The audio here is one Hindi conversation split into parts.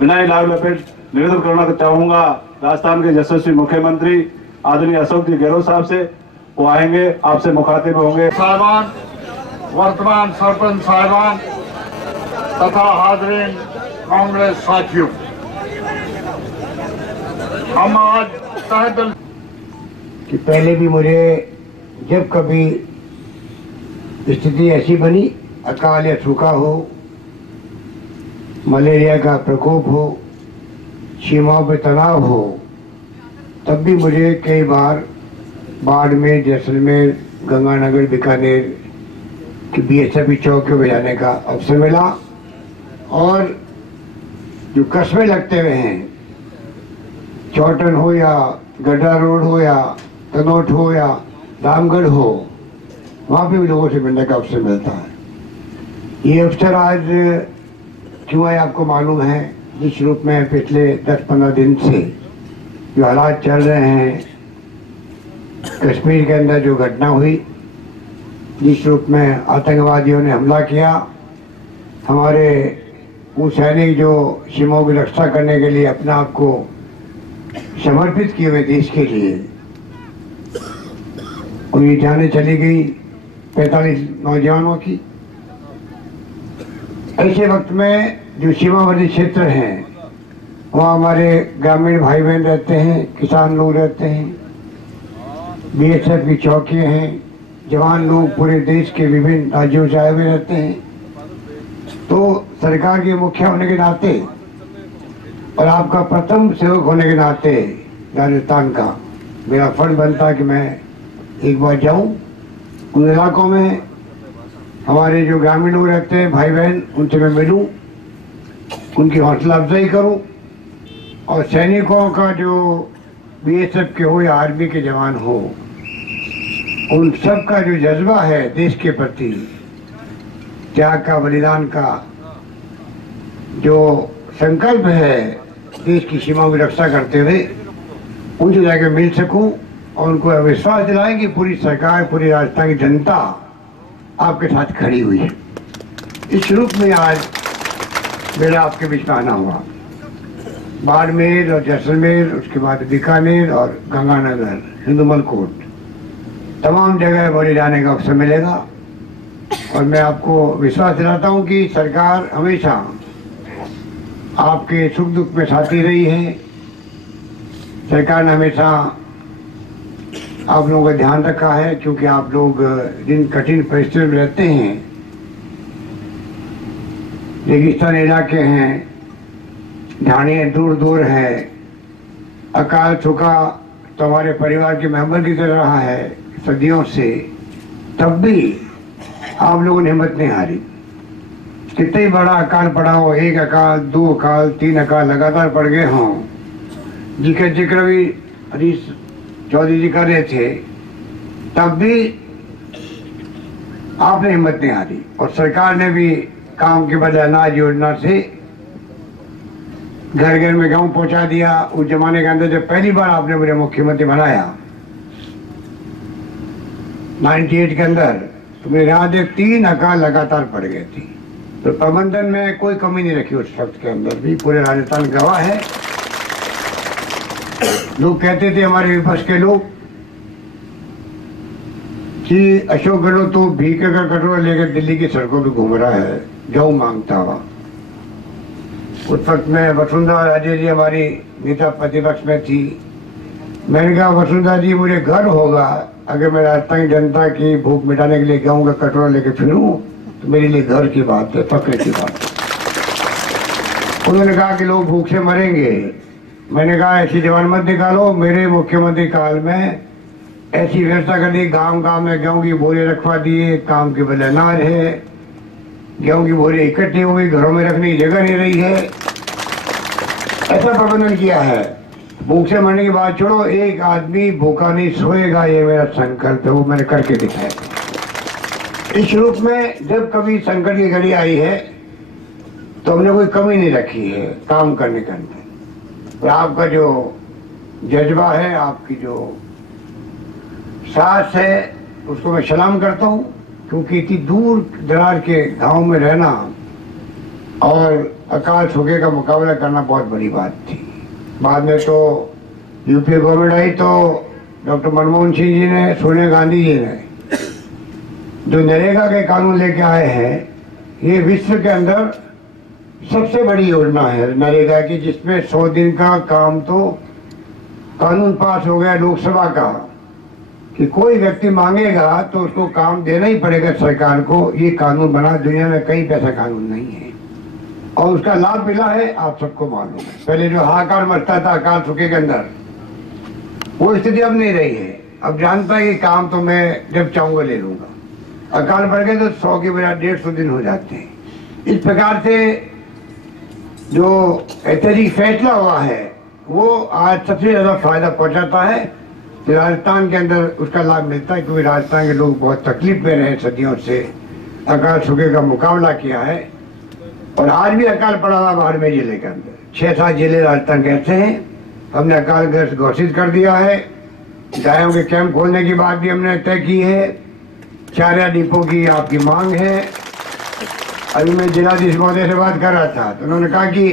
विनय लाल लपेट निवेदन करना चाहूंगा राजस्थान के यशस्वी मुख्यमंत्री आदरणीय अशोक जी गहलोत साहब से। वो आएंगे, आपसे मुखातिब होंगे। साहिबान, वर्तमान सरपंच साहिबान तथा हाजरीन कांग्रेस साथियों, हम आज तहे दिल कि पहले भी मुझे जब कभी स्थिति ऐसी बनी, अकाल या सूखा हो, मलेरिया का प्रकोप हो, सीमाओं पे तनाव हो, तब भी मुझे कई बार बाड़मेर, जैसलमेर, गंगानगर, बीकानेर की बीएसएफ चौकियों में जाने का अवसर मिला। और जो कस्बे लगते हुए हैं, चौटन हो या गड्ढा रोड हो या तनोट हो या रामगढ़ हो, वहाँ पे भी लोगों से मिलने का अवसर मिलता है। ये अवसर आज क्यों है आपको मालूम है। जिस रूप में पिछले 10-15 दिन से जो हालात चल रहे हैं, कश्मीर के अंदर जो घटना हुई, जिस रूप में आतंकवादियों ने हमला किया, हमारे वो सैनिक जो सीमाओं की रक्षा करने के लिए अपने आप को समर्पित किए हुए देश के लिए, उनकी जानें चली गई 45 नौजवानों की। ऐसे वक्त में जो सीमावर्ती क्षेत्र हैं, वहाँ हमारे ग्रामीण भाई बहन रहते हैं, किसान लोग रहते हैं, बीएसएफ की चौकियाँ हैं, जवान लोग पूरे देश के विभिन्न राज्यों से आए हुए रहते हैं। तो सरकार के मुखिया होने के नाते और आपका प्रथम सेवक होने के नाते राजस्थान का मेरा फर्ज बनता है कि मैं एक बार जाऊं, उन इलाकों में हमारे जो ग्रामीण लोग रहते हैं, भाई बहन, उनसे मैं मिलूं, उनकी हौसला अफजाई करूं, और सैनिकों का जो बीएसएफ के हो या आर्मी के जवान हो, उन सब का जो जज्बा है देश के प्रति, त्याग का, बलिदान का जो संकल्प है देश की सीमाओं की रक्षा करते हुए, उनसे जाकर मिल सकूं और उनको विश्वास दिलाएं कि पूरी सरकार, पूरी राजस्थान की जनता आपके साथ खड़ी हुई है। इस रूप में आज मेरा आपके बीच में आना हुआ। बाड़मेर और जैसलमेर, उसके बाद बीकानेर और गंगानगर, हिंदुमल कोट, तमाम जगह बोले जाने का अवसर मिलेगा। और मैं आपको विश्वास दिलाता हूं कि सरकार हमेशा आपके सुख दुख में साथी रही है। सरकार ने हमेशा आप लोगों का ध्यान रखा है, क्योंकि आप लोग जिन कठिन परिस्थितियों में रहते हैं, रेगिस्तान इलाके हैं, ढाणियाँ दूर दूर है, अकाल सूखा तो हमारे परिवार के मेंबर की तरह रहा है सदियों से, तब भी आप लोगों ने हिम्मत नहीं हारी। कितना ही बड़ा अकाल पड़ा हो, 1 अकाल, 2 अकाल, 3 अकाल लगातार पड़ गए हों, जिसका जिक्र भी हरीश चौधरी जी कर रहे थे, तब भी आपने हिम्मत नहीं हारी। और सरकार ने भी काम के बदले अनाज योजना से घर घर में गेहूं पहुंचा दिया। उस जमाने के अंदर जब पहली बार आपने मुझे मुख्यमंत्री बनाया 98 के अंदर, तो मेरे याद है 3 अकाल लगातार पड़ गए थे। तो प्रबंधन में कोई कमी नहीं रखी उस वक्त के अंदर भी, पूरे राजस्थान गवाह है। लोग कहते थे, हमारे विपक्ष के लोग, कि अशोक गहलोत तो भीखे का कटोरा लेकर दिल्ली की सड़कों पे घूम रहा है, गेहूं मांगता हुआ। उस वक्त में वसुंधरा राजे जी हमारी नेता प्रतिपक्ष में थी। मैंने कहा, वसुंधरा जी, मुझे गर्व होगा अगर मैं राजस्थान की जनता की भूख मिटाने के लिए गेहूं का कटोरा लेकर फिरूं, तो मेरे लिए गर्व की बात है, फक्र की बात है। उन्होंने कहा कि लोग भूख से मरेंगे। मैंने कहा, ऐसी जवान मत निकालो, मेरे मुख्यमंत्री काल में ऐसी व्यवस्था कर दी, गांव गांव में गेहूं की बोरी रखवा दिए, काम के बदले अनाज है, गेहूं की बोरी इकट्ठी हो गई, घरों में रखने की जगह नहीं रही है। ऐसा प्रबंधन किया है। भूख से मरने की बात छोड़ो, एक आदमी भूखा नहीं सोएगा, ये मेरा संकल्प है, वो मैंने करके दिखाया। इस रूप में जब कभी संकट की घड़ी आई है, तो हमने कोई कमी नहीं रखी है काम करने के अंदर। और आपका जो जज्बा है, आपकी जो साहस है, उसको मैं सलाम करता हूँ। क्योंकि इतनी दूर दराज के गांव में रहना और अकाल सूखे का मुकाबला करना बहुत बड़ी बात थी। बाद में तो यूपीए गवर्नमेंट आई तो डॉक्टर मनमोहन सिंह जी ने, सोनिया गांधी जी ने जो नरेगा के कानून लेके आए हैं, ये विश्व के अंदर सबसे बड़ी योजना है नरेगा की, जिसमें 100 दिन का काम तो कानून पास हो गया लोकसभा का कि कोई व्यक्ति मांगेगा तो उसको काम देना ही पड़ेगा सरकार को। ये कानून बना, दुनिया में कहीं पैसा कानून नहीं है और उसका लाभ मिला है, आप सबको मालूम है। पहले जो हाहाकार मचता था अकाल सूखे के अंदर, वो स्थिति अब नहीं रही है। अब जानता है कि काम तो मैं जब चाहूंगा ले लूंगा। अकाल पड़ गए तो 100 की बजाय 150 दिन हो जाते हैं। इस प्रकार से जो ऐतिहासिक फैसला हुआ है वो आज सबसे ज्यादा फायदा पहुंचाता है। राजस्थान के अंदर उसका लाभ मिलता है क्योंकि राजस्थान के लोग बहुत तकलीफ में रहे, सदियों से अकाल सूखे का मुकाबला किया है। और आज भी अकाल पड़ा हुआ बाड़मेर जिले के अंदर, 6-7 जिले राजस्थान के ऐसे हैं। हमने अकाल ग्रस्त घोषित कर दिया है। गायों के कैंप खोलने की बात भी हमने तय की है। चारा डिपो की आपकी मांग है। अभी मैं जिलाधीश महोदय से बात कर रहा था तो उन्होंने कहा कि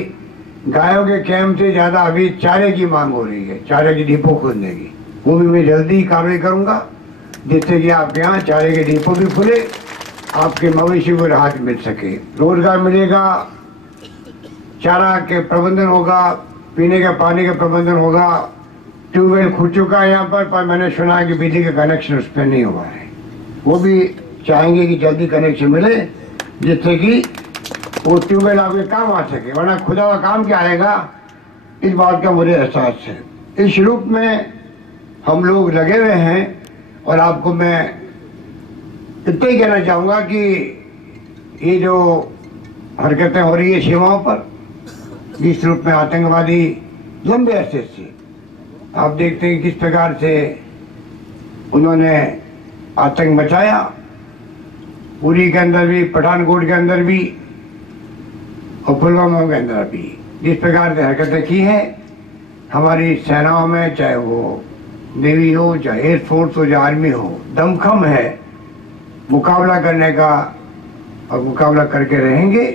गायों के कैंप से ज्यादा अभी चारे की मांग हो रही है, चारे की डिपो खोलने की। वो भी मैं जल्दी कार्रवाई करूंगा जिससे कि आपके यहाँ चारे के डिपो भी खुले, आपके मवेशी को राहत मिल सके, रोजगार मिलेगा, चारा के प्रबंधन होगा, पीने का पानी का प्रबंधन होगा। ट्यूबवेल खुद चुका है यहाँ पर मैंने सुना है कि बिजली का कनेक्शन उस पर नहीं हुआ है। वो भी चाहेंगे कि जल्दी कनेक्शन मिले जिससे कि वो ट्यूबवेल आपके काम आ सके, वरना खुदा हुआ काम क्या आएगा, इस बात का मुझे एहसास है। इस रूप में हम लोग लगे हुए हैं और आपको मैं इतना ही कहना चाहूँगा कि ये जो हरकतें हो रही है सीमाओं पर, इस रूप में आतंकवादी लंबे अरसे से आप देखते हैं किस प्रकार से उन्होंने आतंक मचाया। उरी के अंदर भी, पठानकोट के अंदर भी और पुलवामा के अंदर भी जिस प्रकार से हरकतें की है हमारी सेनाओं में, चाहे वो नेवी हो, चाहे एयरफोर्स हो, चाहे आर्मी हो, दमखम है मुकाबला करने का और मुकाबला करके रहेंगे।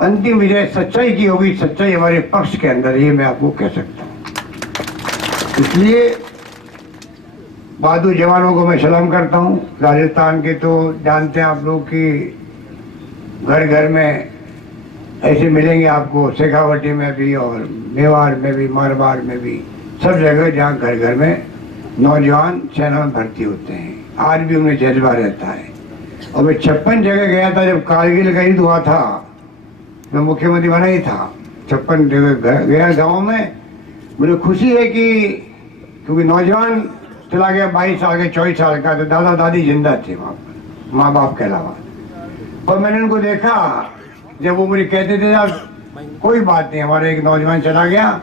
अंतिम विजय सच्चाई की होगी, सच्चाई हमारे पक्ष के अंदर, ये मैं आपको कह सकता हूँ। इसलिए बहादुर जवानों को मैं सलाम करता हूँ। राजस्थान के तो जानते हैं आप लोग कि घर घर में ऐसे मिलेंगे आपको, शेखावटी में भी और मेवाड़ में भी, मारवाड़ में भी, सब जगह जहाँ घर घर में नौजवान सेना में भर्ती होते हैं। आज भी उन्हें जज्बा रहता है। और मैं 56 जगह गया था जब कारगिल का युद्ध हुआ था, मैं मुख्यमंत्री बना ही था। 56 जगह गया गाँव में। मुझे खुशी है कि क्योंकि नौजवान चला गया 22 साल के, 24 साल का, तो दादा दादी जिंदा थे वहाँ पर, माँ बाप के अलावा। और मैंने उनको देखा जब वो मुझे कहते थे यार कोई बात नहीं, हमारा एक नौजवान चला गया,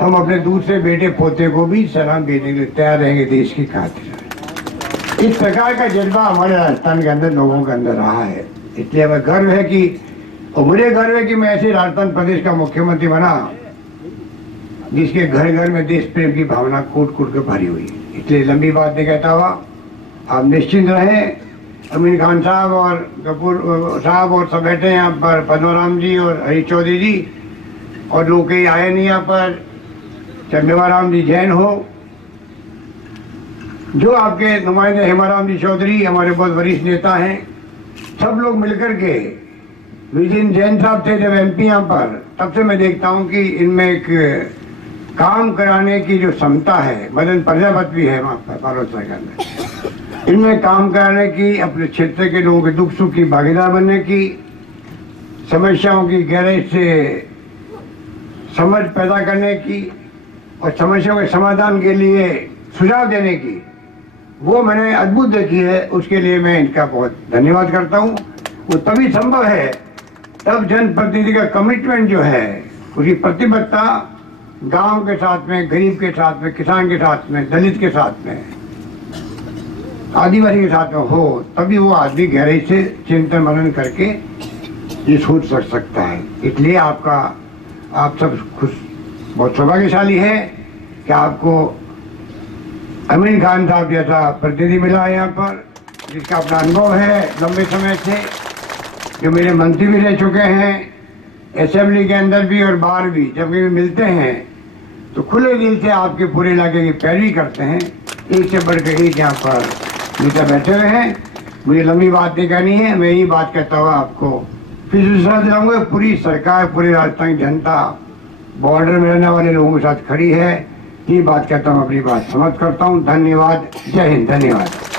हम अपने दूसरे बेटे पोते को भी सलाम देने के लिए तैयार रहेंगे देश की खातिर। इस प्रकार का जज्बा हमारे राजस्थान के अंदर लोगों के अंदर रहा है। इसलिए हमें गर्व है कि, और मुझे गर्व है कि मैं ऐसे राजस्थान प्रदेश का मुख्यमंत्री बना जिसके घर घर में देश प्रेम की भावना कूट कूट के भरी हुई। इसलिए लंबी बात नहीं कहता हुआ, आप निश्चिंत रहें। अमीन खान साहब और कपूर साहब और सब बैठे यहाँ पर, पद्मराम जी और हरीश चौधरी जी, और लोग कहीं आए नहीं यहाँ पर, चाहे मेवाराम जी जैन हो, जो आपके नुमाइंदे हेमाराम जी चौधरी हमारे बहुत वरिष्ठ नेता हैं, सब लोग मिलकर के, विजय जैन साहब थे जब MP यहाँ पर, तब से मैं देखता हूँ कि इनमें एक काम कराने की जो क्षमता है, मदन प्रजापति भी है वहाँ पर बालोतरा के अंदर, इनमें काम कराने की, अपने क्षेत्र के लोगों के दुख सुख की भागीदार बनने की, समस्याओं की गहराई से समझ पैदा करने की और समस्याओं के समाधान के लिए सुझाव देने की, वो मैंने अद्भुत देखी है। उसके लिए मैं इनका बहुत धन्यवाद करता हूँ। वो तभी संभव है तब जनप्रतिनिधि का कमिटमेंट जो है, उसकी प्रतिबद्धता गांव के साथ में, गरीब के साथ में, किसान के साथ में, दलित के साथ में, आदिवासी के साथ में हो, तभी वो आदमी गहराई से चिंतन मनन करके ये सोच सकता है। इसलिए आप सब खुश, बहुत सौभाग्यशाली है कि आपको अमीन खान साहब जैसा प्रतिनिधि मिला है यहाँ पर, जिसका अपना अनुभव है लंबे समय से, जो मेरे मंत्री भी रह चुके हैं, असेंबली के अंदर भी और बाहर भी जब भी मिलते हैं तो खुले दिल से आपके पूरे इलाके की पैरवी करते हैं। एक से बढ़कर एक यहाँ पर नेता बैठे हुए हैं। मुझे लंबी बात नहीं करनी है, मैं यही बात कहता हुआ आपको फिर विश्वास दिलाऊंगा, पूरी सरकार, पूरी राजस्थान की जनता बॉर्डर में रहने वाले लोगों के साथ खड़ी है। ये बात कहता हूँ, अपनी बात समाप्त करता हूँ। धन्यवाद। जय हिंद। धन्यवाद।